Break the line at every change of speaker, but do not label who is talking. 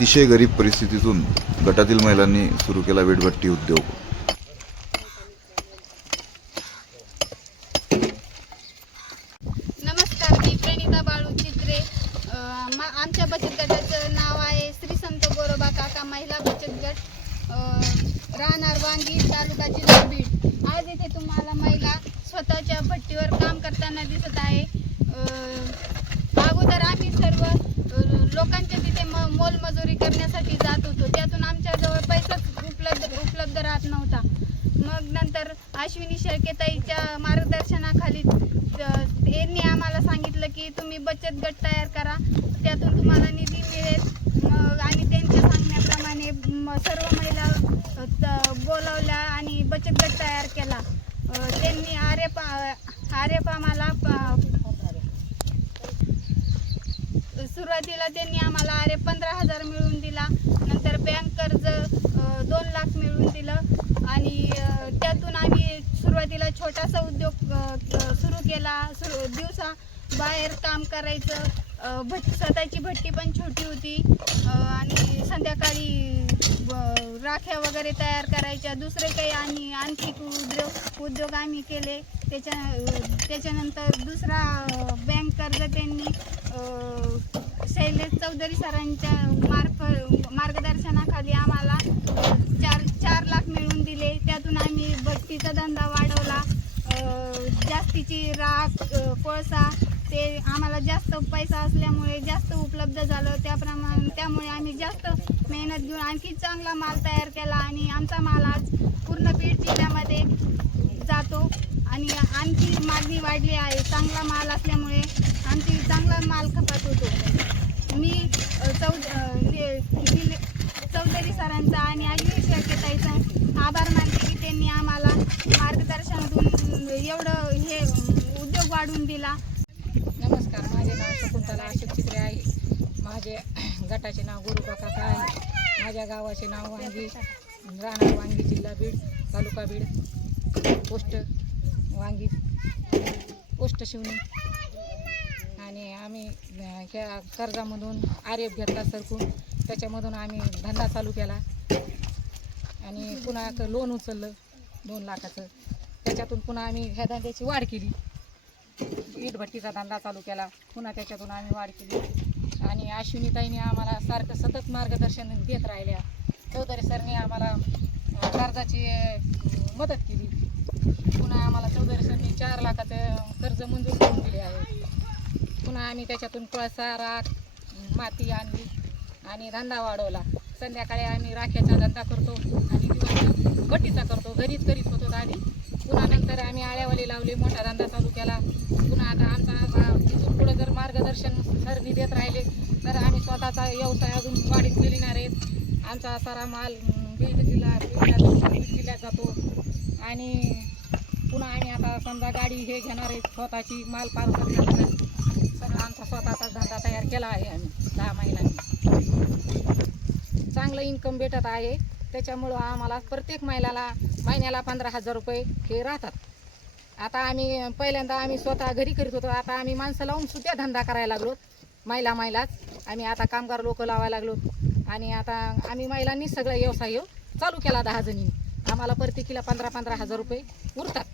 अतिशय गरीब परिस्थितीतून गटातील महिलांनी सुरू केला वेटभट्टी उद्योग.
नमस्कार मी प्रणिता बाळू चित्रे. मा- आमच्या बचत गटाचं नाव आहे श्री संत गोरोबा काका महिला बचत गट. राहणार वांगी तालुका जिल्हा बीड आज इथे तुम्हाला महिला स्वतःच्या भट्टीवर काम करताना दिसत आहे. अगोदर आम्ही सर्व लोकांच्या तिथे म मोलमजुरी करण्यासाठी जात होतो. त्यातून आमच्याजवळ पैसाच उपलब्ध उपलब्ध राहत नव्हता. मग नंतर अश्विनी शेळकेताईच्या मार्गदर्शनाखाली यांनी आम्हाला सांगितलं की तुम्ही बचत गट तयार करा. त्यातून तुम्हाला निधी मिळेल. मग आणि त्यांच्या सांगण्याप्रमाणे सर्व महिला त- बोलावल्या आणि बचत गट तयार केला. त्यांनी आर्यपा आर्यपामाला प- सुरुवातीला त्यांनी आम्हाला अरे पंधरा हजार मिळवून दिला. नंतर बँक कर्ज दोन लाख मिळवून दिलं. आणि त्यातून आम्ही सुरुवातीला छोटासा उद्योग सुरू केला. सुरू दिवसा बाहेर काम करायचं. भट स्वतःची भट्टी पण छोटी होती. आणि संध्याकाळी राख्या वगैरे तयार करायच्या. दुसरे काही आणि आणखी उद्योग उद्योग आम्ही केले. त्याच्या त्याच्यानंतर दुसरा बँक कर्ज त्यांनी चौधरी सरांच्या मार्फ मार्गदर्शनाखाली आम्हाला चार चार लाख मिळवून दिले. त्यातून आम्ही भट्टीचा धंदा वाढवला. जास्तीची राख कोळसा ते आम्हाला जास्त पैसा असल्यामुळे जास्त उपलब्ध झालं. त्याप्रमाणे त्यामुळे आम्ही जास्त मेहनत घेऊन आणखी चांगला माल तयार केला आणि आमचा माल आज पूर्ण बीड जिल्ह्यामध्ये जातो आणि आणखी मागणी वाढली आहे. चांगला माल असल्यामुळे आमची चांगला माल खपत होतो मी अ, चौधरी सरांचा आणि अश्विनी शेळकेताईचा आभार मानते की त्यांनी आम्हाला मार्गदर्शनातून एवढं हे उद्योग वाढवून दिला.
नमस्कार माझे नाव शकुंतला अशोक चित्रे आहे. माझे गटाचे नाव गुरुबा काका आहे. माझ्या गावाचे नाव वांगी राहणार वांगी जिल्हा बीड तालुका Beed. Post Wangi post Shivani. आणि आम्ही ह्या कर्जामधून आरेफ घेतला सरकून. त्याच्यामधून आम्ही धंदा चालू केला. आणि पुन्हा लोन उचललं दोन लाखाचं. त्याच्यातून पुन्हा आम्ही ह्या धंद्याची वाढ केली. ईटभट्टीचा धंदा चालू केला. पुन्हा त्याच्यातून आम्ही वाढ केली. आणि अश्विनीताईने आम्हाला सारखं सतत मार्गदर्शन देत राहिल्या. चौधरी सरने आम्हाला कर्जाची मदत केली. पुन्हा आम्हाला चौधरी सरने चार लाखाचं कर्ज मंजूर करून दिले आहे. पुन्हा आम्ही त्याच्यातून कोळसा राख माती आणली आणि धंदा वाढवला. संध्याकाळी आम्ही राख्याचा धंदा करतो आणि दिवस गटीचा करतो. घरीच करीत होतो आधी पुन्हा नंतर आम्ही आळ्यावाली लावली मोठा धंदा चालू केला. पुन्हा आता आमचा आता तिथून पुढं जर मार्गदर्शन सरनी देत राहिले तर आम्ही स्वतःचा व्यवसाय अजून वाढीत गेलेणार आहेत आमचा सारा माल बीड जिल्हा दिला बीड जिल्ह्यात जातो. आणि पुन्हा आम्ही आता समजा गाडी हे घेणार आहेत स्वतःची माल पार्सल करणार सगळा आमचा स्वतःचा धंदा तयार केला आहे आम्ही दहा महिन्यांनी चांगलं इन्कम भेटत आहे. त्याच्यामुळं आम्हाला प्रत्येक महिन्याला महिन्याला पंधरा हजार रुपये हे राहतात. आता आम्ही पहिल्यांदा आम्ही स्वतः घरी करीत होतो. आता आम्ही माणसं लावून सुद्धा धंदा करायला लागलो. महिला महिलाच. आम्ही आता कामगार लोक लावायला लागलो. आणि आता आम्ही महिलांनी सगळा व्यवसाय चालू केला दहा जणींनी. आम्हाला प्रत्येकीला पंधरा पंधरा हजार रुपये उरतात.